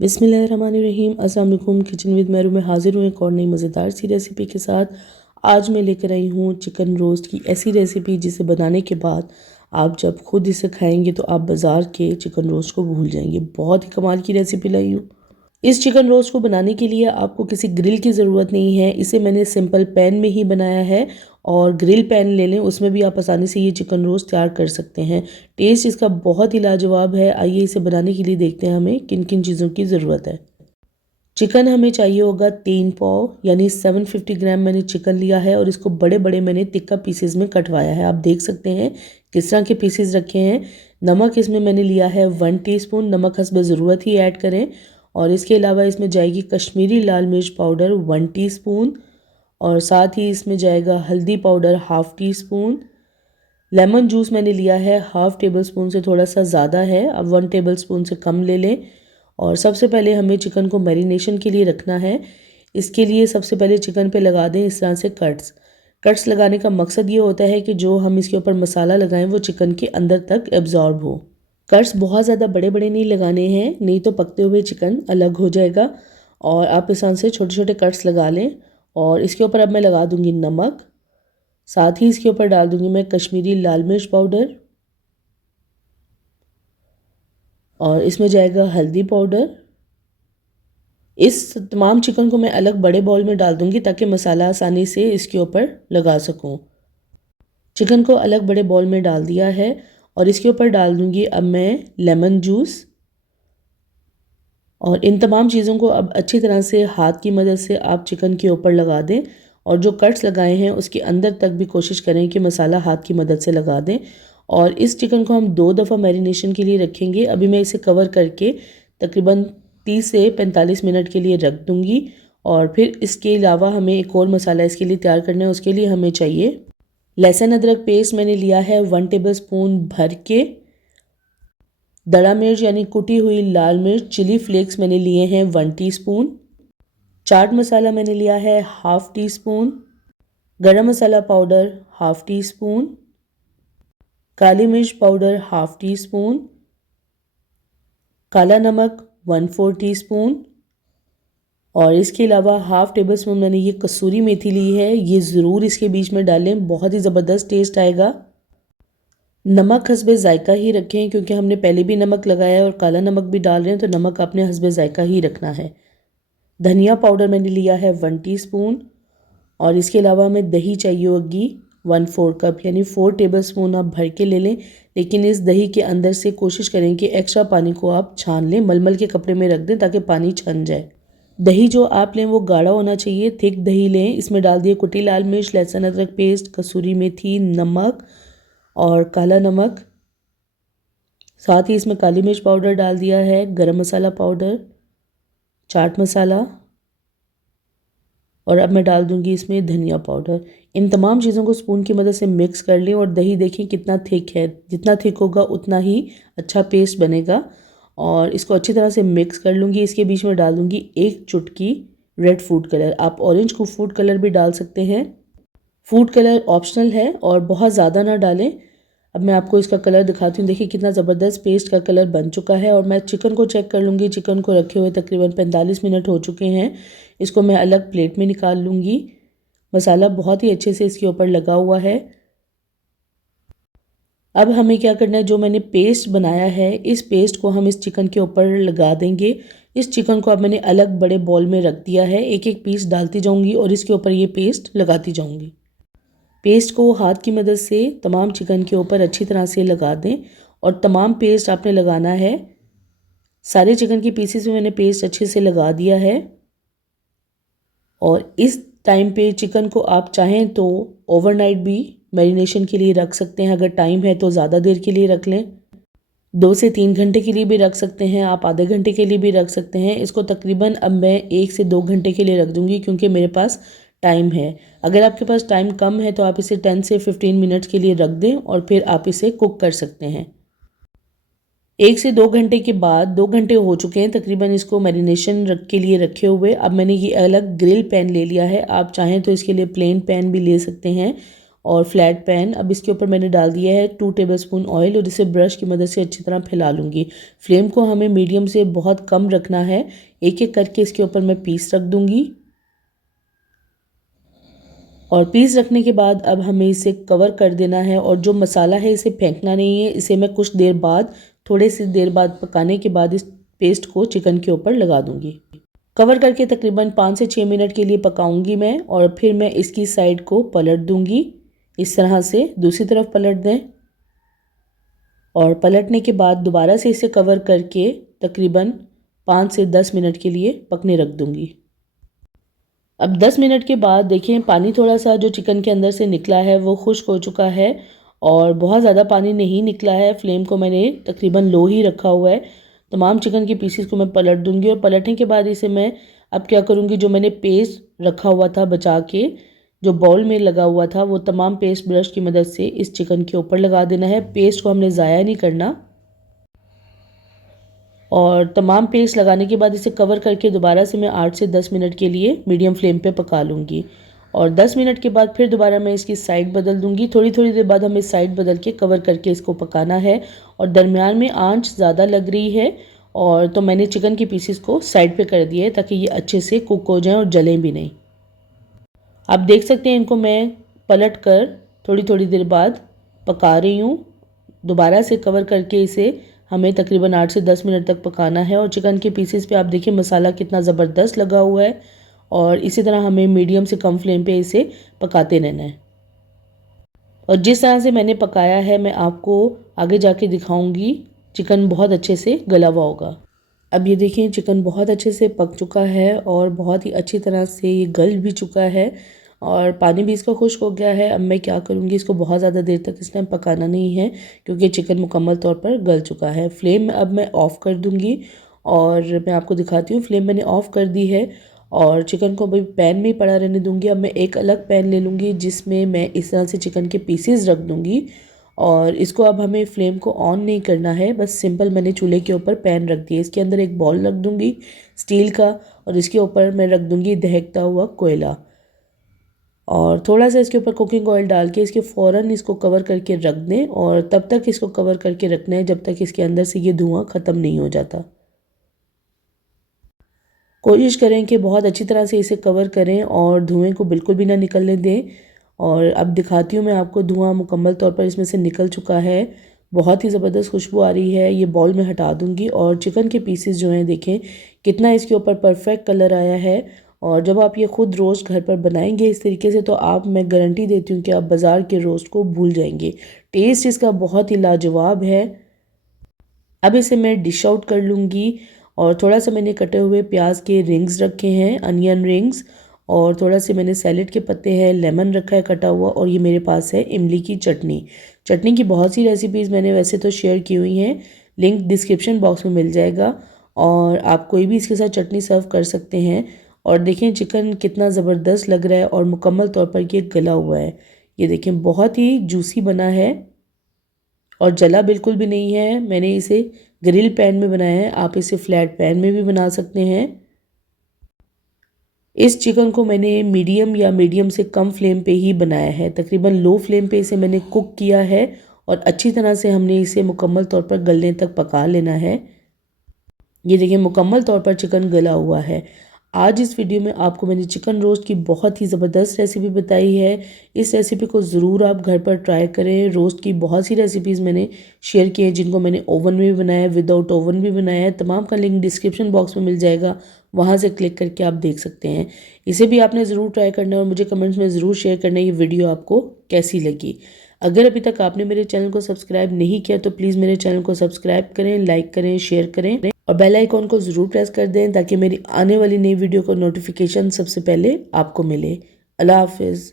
बिस्मिल्लाहिर्रहमानिर्रहीम। अस्सलाम वालेकुम। किचन विद मेरू में हाजिर हूँ एक और नई मज़ेदार सी रेसिपी के साथ। आज मैं लेकर आई हूँ चिकन रोस्ट की ऐसी रेसिपी जिसे बनाने के बाद आप जब खुद इसे खाएंगे तो आप बाज़ार के चिकन रोस्ट को भूल जाएंगे। बहुत ही कमाल की रेसिपी लाई हूँ। इस चिकन रोस्ट को बनाने के लिए आपको किसी ग्रिल की ज़रूरत नहीं है। इसे मैंने सिंपल पैन में ही बनाया है और ग्रिल पैन ले लें, उसमें भी आप आसानी से ये चिकन रोस्ट तैयार कर सकते हैं। टेस्ट इसका बहुत ही लाजवाब है। आइए इसे बनाने के लिए देखते हैं हमें किन किन चीज़ों की ज़रूरत है। चिकन हमें चाहिए होगा 3 पाव यानी 750 ग्राम मैंने चिकन लिया है और इसको बड़े बड़े मैंने तिक्का पीसेस में कटवाया है। आप देख सकते हैं किस तरह के पीसेस रखे हैं। नमक इसमें मैंने लिया है 1 टीस्पून। नमक हस्ब ज़रूरत ही ऐड करें। और इसके अलावा इसमें जाएगी कश्मीरी लाल मिर्च पाउडर 1 टीस्पून और साथ ही इसमें जाएगा हल्दी powder half tea spoon. Lemon juice मैंने लिया है हाफ़ टेबल स्पून से थोड़ा सा ज़्यादा है, अब 1 टेबल स्पून से कम ले लें। और सबसे पहले हमें चिकन को मैरिनेशन के लिए रखना है। इसके लिए सबसे पहले चिकन पे लगा दें इस तरह से कट्स लगाने का मकसद ये होता है कि जो हम इसके ऊपर मसाला लगाएं वो चिकन के अंदर तक एब्जॉर्ब हो। कट्स बहुत ज़्यादा बड़े बड़े नहीं लगाने हैं, नहीं तो पकते हुए चिकन अलग हो जाएगा। और आप इस तरह से छोटे छोटे कट्स लगा लें। और इसके ऊपर अब मैं लगा दूँगी नमक। साथ ही इसके ऊपर डाल दूँगी मैं कश्मीरी लाल मिर्च पाउडर और इसमें जाएगा हल्दी पाउडर। इस तमाम चिकन को मैं अलग बड़े बाउल में डाल दूँगी ताकि मसाला आसानी से इसके ऊपर लगा सकूँ। चिकन को अलग बड़े बाउल में डाल दिया है और इसके ऊपर डाल दूँगी अब मैं लेमन जूस। और इन तमाम चीज़ों को अब अच्छी तरह से हाथ की मदद से आप चिकन के ऊपर लगा दें और जो कट्स लगाए हैं उसके अंदर तक भी कोशिश करें कि मसाला हाथ की मदद से लगा दें। और इस चिकन को हम 2 दफ़ा मैरिनेशन के लिए रखेंगे। अभी मैं इसे कवर करके तकरीबन 30 से 45 मिनट के लिए रख दूँगी। और फिर इसके अलावा हमें एक और मसाला इसके लिए तैयार करना है। उसके लिए हमें चाहिए लहसुन अदरक पेस्ट मैंने लिया है 1 टेबल स्पून भर के। दड़ा मिर्च यानी कुटी हुई लाल मिर्च चिली फ्लेक्स मैंने लिए हैं 1 टीस्पून। चाट मसाला मैंने लिया है हाफ़ टी स्पून। गरम मसाला पाउडर हाफ़ टी स्पून। काली मिर्च पाउडर हाफ़ टी स्पून। काला नमक 1/4 टीस्पून। और इसके अलावा हाफ़ टेबल स्पून मैंने ये कसूरी मेथी ली है। ये ज़रूर इसके बीच में डालें, बहुत ही ज़बरदस्त टेस्ट आएगा। नमक हस्बे ज़ायका ही रखें क्योंकि हमने पहले भी नमक लगाया है और काला नमक भी डाल रहे हैं, तो नमक अपने हस्बे ज़ायका ही रखना है। धनिया पाउडर मैंने लिया है 1 टीस्पून। और इसके अलावा हमें दही चाहिए होगी 1/4 कप यानी 4 टेबल स्पून आप भर के ले लें। लेकिन इस दही के अंदर से कोशिश करें कि एक्स्ट्रा पानी को आप छान लें, मलमल के कपड़े में रख दें ताकि पानी छन जाए। दही जो आप लें वो गाढ़ा होना चाहिए, थिक दही लें। इसमें डाल दिए कुटी लाल मिर्च, लहसुन अदरक पेस्ट, कसूरी मेथी, नमक और काला नमक। साथ ही इसमें काली मिर्च पाउडर डाल दिया है, गरम मसाला पाउडर, चाट मसाला और अब मैं डाल दूंगी इसमें धनिया पाउडर। इन तमाम चीज़ों को स्पून की मदद से मिक्स कर लें। और दही देखें कितना थिक है, जितना थिक होगा उतना ही अच्छा पेस्ट बनेगा। और इसको अच्छी तरह से मिक्स कर लूँगी। इसके बीच में डाल दूँगी 1 चुटकी रेड फूड कलर। आप ऑरेंज को फूड कलर भी डाल सकते हैं। फूड कलर ऑप्शनल है और बहुत ज़्यादा ना डालें। अब मैं आपको इसका कलर दिखाती हूँ। देखिए कितना ज़बरदस्त पेस्ट का कलर बन चुका है। और मैं चिकन को चेक कर लूँगी। चिकन को रखे हुए तकरीबन 45 मिनट हो चुके हैं। इसको मैं अलग प्लेट में निकाल लूँगी। मसाला बहुत ही अच्छे से इसके ऊपर लगा हुआ है। अब हमें क्या करना है, जो मैंने पेस्ट बनाया है इस पेस्ट को हम इस चिकन के ऊपर लगा देंगे। इस चिकन को अब मैंने अलग बड़े बॉल में रख दिया है। एक एक पीस डालती जाऊँगी और इसके ऊपर ये पेस्ट लगाती जाऊँगी। पेस्ट को हाथ की मदद से तमाम चिकन के ऊपर अच्छी तरह से लगा दें। और तमाम पेस्ट आपने लगाना है। सारे चिकन के पीसेस में मैंने पेस्ट अच्छे से लगा दिया है। और इस टाइम पे चिकन को आप चाहें तो ओवरनाइट भी मैरिनेशन के लिए रख सकते हैं। अगर टाइम है तो ज़्यादा देर के लिए रख लें, 2 से 3 घंटे के लिए भी रख सकते हैं, आप आधे घंटे के लिए भी रख सकते हैं। इसको तकरीबन अब मैं 1 से 2 घंटे के लिए रख दूँगी क्योंकि मेरे पास टाइम है। अगर आपके पास टाइम कम है तो आप इसे 10 से 15 मिनट्स के लिए रख दें और फिर आप इसे कुक कर सकते हैं। 1 से 2 घंटे के बाद 2 घंटे हो चुके हैं तकरीबन इसको मैरिनेशन के लिए रखे हुए। अब मैंने ये अलग ग्रिल पैन ले लिया है। आप चाहें तो इसके लिए प्लेन पैन भी ले सकते हैं और फ्लैट पैन। अब इसके ऊपर मैंने डाल दिया है 2 टेबलस्पून ऑयल और इसे ब्रश की मदद से अच्छी तरह फैला लूँगी। फ्लेम को हमें मीडियम से बहुत कम रखना है। एक एक करके इसके ऊपर मैं पीस रख दूँगी और पीस रखने के बाद अब हमें इसे कवर कर देना है और जो मसाला है इसे फेंकना नहीं है। इसे मैं कुछ देर बाद, थोड़ी सी देर बाद पकाने के बाद इस पेस्ट को चिकन के ऊपर लगा दूँगी। कवर करके तकरीबन 5 से 6 मिनट के लिए पकाऊंगी मैं और फिर मैं इसकी साइड को पलट दूंगी। इस तरह से दूसरी तरफ पलट दें और पलटने के बाद दोबारा से इसे कवर करके तकरीबन 5 से 10 मिनट के लिए पकने रख दूंगी। अब 10 मिनट के बाद देखें, पानी थोड़ा सा जो चिकन के अंदर से निकला है वो खुश्क हो चुका है और बहुत ज़्यादा पानी नहीं निकला है। फ्लेम को मैंने तकरीबन लो ही रखा हुआ है। तमाम चिकन के पीसेस को मैं पलट दूंगी और पलटने के बाद इसे मैं अब क्या करूंगी, जो मैंने पेस्ट रखा हुआ था बचा के, जो बाउल में लगा हुआ था, वो तमाम पेस्ट ब्रश की मदद से इस चिकन के ऊपर लगा देना है। पेस्ट को हमने ज़ाया नहीं करना और तमाम पेस्ट लगाने के बाद इसे कवर करके दोबारा से मैं 8 से 10 मिनट के लिए मीडियम फ्लेम पे पका लूँगी और 10 मिनट के बाद फिर दोबारा मैं इसकी साइड बदल दूँगी। थोड़ी थोड़ी देर बाद हमें साइड बदल के कवर करके इसको पकाना है और दरमियान में आंच ज़्यादा लग रही है और तो मैंने चिकन के पीसेस को साइड पे कर दिया है ताकि ये अच्छे से कुक हो जाएं और जलें भी नहीं। आप देख सकते हैं इनको मैं पलट कर थोड़ी थोड़ी देर बाद पका रही हूँ। दोबारा से कवर करके इसे हमें तकरीबन 8 से 10 मिनट तक पकाना है और चिकन के पीसेस पे आप देखिए मसाला कितना ज़बरदस्त लगा हुआ है और इसी तरह हमें मीडियम से कम फ्लेम पे इसे पकाते रहना है। और जिस तरह से मैंने पकाया है मैं आपको आगे जाके दिखाऊंगी, चिकन बहुत अच्छे से गला हुआ होगा। अब ये देखिए चिकन बहुत अच्छे से पक चुका है और बहुत ही अच्छी तरह से ये गल भी चुका है और पानी भी इसका खुश्क हो गया है। अब मैं क्या करूँगी, इसको बहुत ज़्यादा देर तक इस टाइम पकाना नहीं है क्योंकि चिकन मुकम्मल तौर पर गल चुका है। फ्लेम अब मैं ऑफ़ कर दूँगी और मैं आपको दिखाती हूँ। फ्लेम मैंने ऑफ़ कर दी है और चिकन को अभी पैन में ही पड़ा रहने दूँगी। अब मैं एक अलग पैन ले लूँगी जिसमें मैं इस तरह से चिकन के पीसेस रख दूँगी और इसको अब हमें फ्लेम को ऑन नहीं करना है, बस सिंपल मैंने चूल्हे के ऊपर पैन रख दिया। इसके अंदर एक बॉल रख दूँगी स्टील का और इसके ऊपर मैं रख दूँगी दहकता हुआ कोयला और थोड़ा सा इसके ऊपर कुकिंग ऑयल डाल के इसके फ़ौरन इसको कवर करके रख दें और तब तक इसको कवर करके रखना है जब तक इसके अंदर से ये धुआं ख़त्म नहीं हो जाता। कोशिश करें कि बहुत अच्छी तरह से इसे कवर करें और धुएं को बिल्कुल भी ना निकलने दें। और अब दिखाती हूँ मैं आपको, धुआं मुकम्मल तौर पर इसमें से निकल चुका है। बहुत ही ज़बरदस्त खुशबू आ रही है। ये बाउल में हटा दूँगी और चिकन के पीसेस जो हैं देखें कितना इसके ऊपर परफेक्ट कलर आया है। और जब आप ये ख़ुद रोस्ट घर पर बनाएंगे इस तरीके से तो मैं गारंटी देती हूँ कि आप बाज़ार के रोस्ट को भूल जाएंगे। टेस्ट इसका बहुत ही लाजवाब है। अब इसे मैं डिश आउट कर लूँगी और थोड़ा सा मैंने कटे हुए प्याज के रिंग्स रखे हैं, अनियन रिंग्स, और थोड़ा से मैंने सैलेड के पत्ते हैं, लेमन रखा है कटा हुआ, और ये मेरे पास है इमली की चटनी। चटनी की बहुत सी रेसिपीज़ मैंने वैसे तो शेयर की हुई हैं, लिंक डिस्क्रिप्शन बॉक्स में मिल जाएगा और आप कोई भी इसके साथ चटनी सर्व कर सकते हैं। और देखें चिकन कितना ज़बरदस्त लग रहा है और मुकम्मल तौर पर ये गला हुआ है। ये देखें बहुत ही जूसी बना है और जला बिल्कुल भी नहीं है। मैंने इसे ग्रिल पैन में बनाया है, आप इसे फ्लैट पैन में भी बना सकते हैं। इस चिकन को मैंने मीडियम या मीडियम से कम फ्लेम पे ही बनाया है। तकरीबन लो फ्लेम पे इसे मैंने कुक किया है और अच्छी तरह से हमने इसे मुकम्मल तौर पर गलने तक पका लेना है। ये देखिए मुकम्मल तौर पर चिकन गला हुआ है। आज इस वीडियो में आपको मैंने चिकन रोस्ट की बहुत ही ज़बरदस्त रेसिपी बताई है। इस रेसिपी को ज़रूर आप घर पर ट्राई करें। रोस्ट की बहुत सी रेसिपीज़ मैंने शेयर की हैं जिनको मैंने ओवन में भी बनाया है, विदाउट ओवन भी बनाया है। तमाम का लिंक डिस्क्रिप्शन बॉक्स में मिल जाएगा, वहाँ से क्लिक करके आप देख सकते हैं। इसे भी आपने ज़रूर ट्राई करना है और मुझे कमेंट्स में ज़रूर शेयर करना है ये वीडियो आपको कैसी लगी। अगर अभी तक आपने मेरे चैनल को सब्सक्राइब नहीं किया तो प्लीज़ मेरे चैनल को सब्सक्राइब करें, लाइक करें, शेयर करें और बेल आइकॉन को ज़रूर प्रेस कर दें ताकि मेरी आने वाली नई वीडियो का नोटिफिकेशन सबसे पहले आपको मिले। अल्लाह हाफिज़।